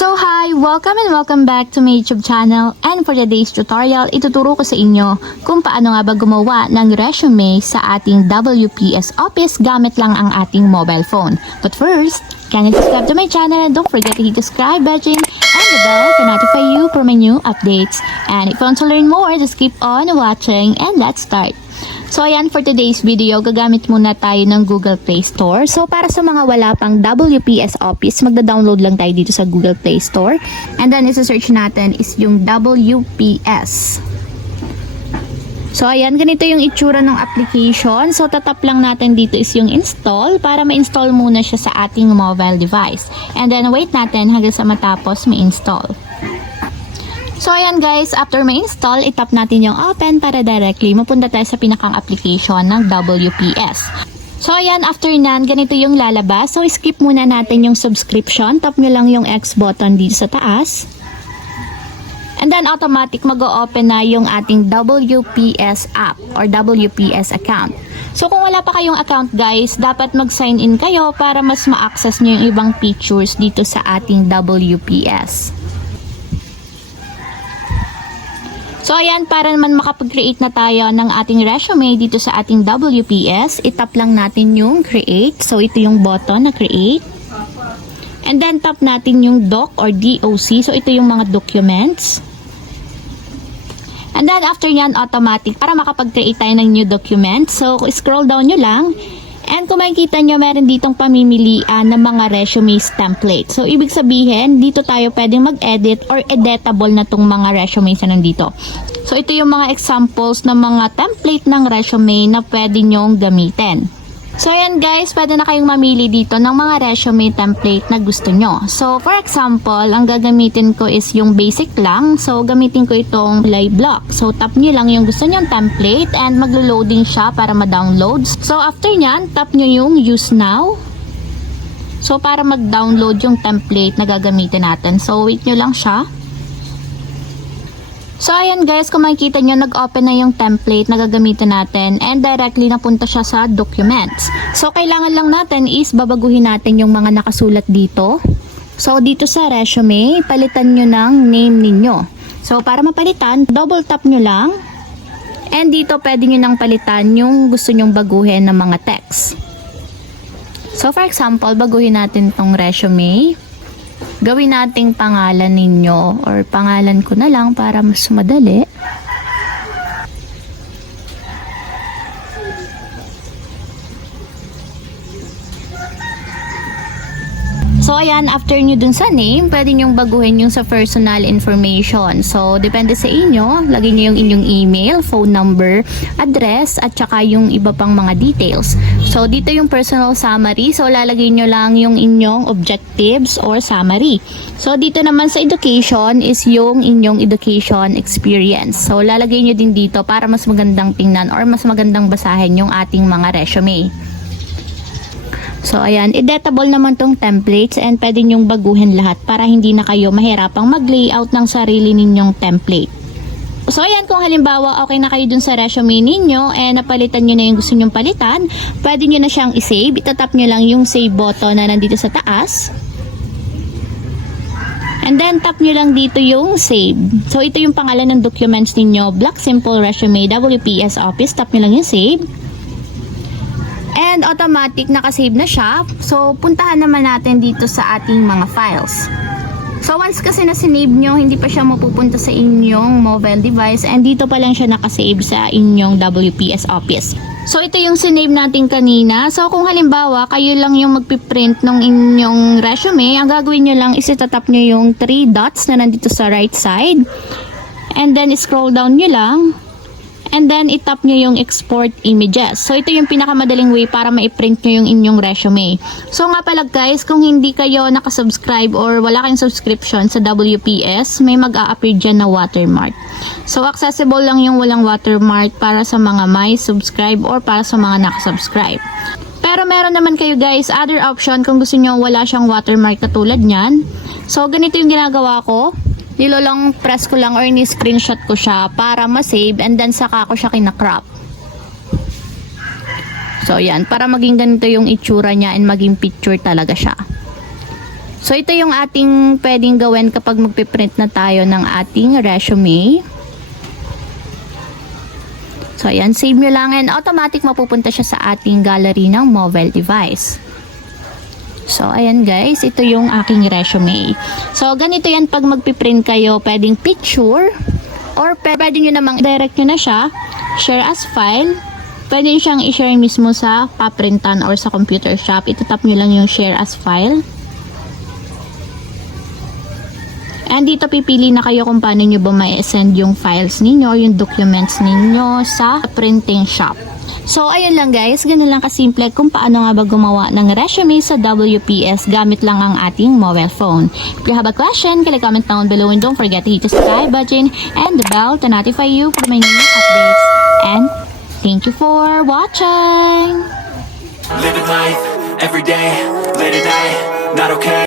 So hi! Welcome and welcome back to my YouTube channel, and for today's tutorial, ituturo ko sa inyo kung paano nga ba gumawa ng resume sa ating WPS Office gamit lang ang ating mobile phone. But first, can you subscribe to my channel and don't forget to hit the subscribe button and the bell to notify you for my new updates. And if you want to learn more, just keep on watching and let's start. So ayan, for today's video, gagamit muna tayo ng Google Play Store. So para sa mga wala pang WPS Office, magda-download lang tayo dito sa Google Play Store. And then isa-search natin is yung WPS. So ayan, ganito yung itsura ng application. So tatap lang natin dito is yung install para ma-install muna siya sa ating mobile device. And then wait natin hanggang sa matapos ma-install. So ayan guys, after ma-install, itap natin yung open para directly mapunta tayo sa pinakang application ng WPS. So ayan, after nan, ganito yung lalabas. So skip muna natin yung subscription. Tap nyo lang yung X button dito sa taas. And then automatic mag-o-open na yung ating WPS app or WPS account. So kung wala pa kayong account guys, dapat mag-sign in kayo para mas ma-access nyo yung ibang features dito sa ating WPS. So ayan, para naman makapag-create na tayo ng ating resume dito sa ating WPS, itap lang natin yung create. So ito yung button na create. And then tap natin yung doc or DOC. So ito yung mga documents. And then after yan, automatic para makapag-create tayo ng new document. So scroll down nyo lang. And kung makikita nyo, meron ditong pamimilian ng mga resumes template. So, ibig sabihin, dito tayo pwedeng mag-edit or editable na tong mga resumes na nandito. So, ito yung mga examples ng mga template ng resume na pwede nyong gamitin. So, ayan guys, pwede na kayong mamili dito ng mga resume template na gusto nyo. So, for example, ang gagamitin ko is yung basic lang. So, gamitin ko itong live block. So, tap nyo lang yung gusto nyong template and maglo-loading siya para ma-download. So, after nyan, tap nyo yung use now. So, para mag-download yung template na gagamitin natin. So, wait nyo lang siya. So, ayan guys, kung makikita nyo, nag-open na yung template na gagamitin natin and directly napunta siya sa documents. So, kailangan lang natin is babaguhin natin yung mga nakasulat dito. So, dito sa resume, palitan nyo ng name ninyo. So, para mapalitan, double tap nyo lang. And dito, pwede nyo nang palitan yung gusto nyong baguhin ng mga text. So, for example, baguhin natin tong resume. Gawin nating pangalan ninyo or pangalan ko na lang para mas madali. So ayan, after nyo dun sa name, pwede nyong baguhin yung sa personal information. So depende sa inyo, lagay nyo yung inyong email, phone number, address, at saka yung iba pang mga details. So dito yung personal summary, so lalagay nyo lang yung inyong objectives or summary. So dito naman sa education is yung inyong education experience. So lalagay nyo din dito para mas magandang tingnan or mas magandang basahin yung ating mga resume. So ayan, editable naman tong templates and pwede nyong baguhin lahat para hindi na kayo mahirapang mag-layout ng sarili ninyong template. So ayan, kung halimbawa okay na kayo dun sa resume ninyo and napalitan nyo na yung gusto nyong palitan, pwede nyo na siyang isave. Itatap nyo lang yung save button na nandito sa taas. And then tap nyo lang dito yung save. So ito yung pangalan ng documents ninyo, Black Simple Resume WPS Office. Tap nyo lang yung save. And automatic nakasave na siya. So puntahan naman natin dito sa ating mga files. So once kasi na sinave nyo, hindi pa siya mapupunta sa inyong mobile device and dito pa lang siya nakasave sa inyong WPS Office. So ito yung sinave natin kanina. So kung halimbawa kayo lang yung magpiprint ng inyong resume, ang gagawin nyo lang is itatap nyo yung 3 dots na nandito sa right side. And then scroll down nyo lang. And then, itap nyo yung export images. So, ito yung pinakamadaling way para ma-print nyo yung inyong resume. So, nga pala guys, kung hindi kayo nakasubscribe or wala kayong subscription sa WPS, may mag-a-appear dyan na watermark. So, accessible lang yung walang watermark para sa mga may subscribe or para sa mga nakasubscribe. Pero meron naman kayo guys, other option kung gusto nyo wala siyang watermark katulad nyan. So, ganito yung ginagawa ko. Nilolang press ko lang or ni-screenshot ko siya para ma-save and then saka ko siya kina-crop. So, yan. Para maging ganito yung itsura niya and maging picture talaga siya. So, ito yung ating pwedeng gawin kapag magpiprint na tayo ng ating resume. So, ayan, save nyo lang and automatic mapupunta siya sa ating gallery ng mobile device. So, ayan guys, ito yung aking resume. So, ganito yan pag magpiprint kayo, pwedeng picture or pwede nyo namang direct nyo na siya, share as file. Pwede nyo siyang i-share mismo sa paprintan or sa computer shop. Itatap nyo lang yung share as file. And dito pipili na kayo kung paano nyo ba ma-send yung files ninyo, yung documents ninyo sa printing shop. So, ayun lang guys, ganun lang kasimple kung paano nga ba gumawa ng resume sa WPS gamit lang ang ating mobile phone. If you have a question, comment down below and don't forget to hit the subscribe button and the bell to notify you for my new updates. And thank you for watching! Living life, every day, late at night, not okay.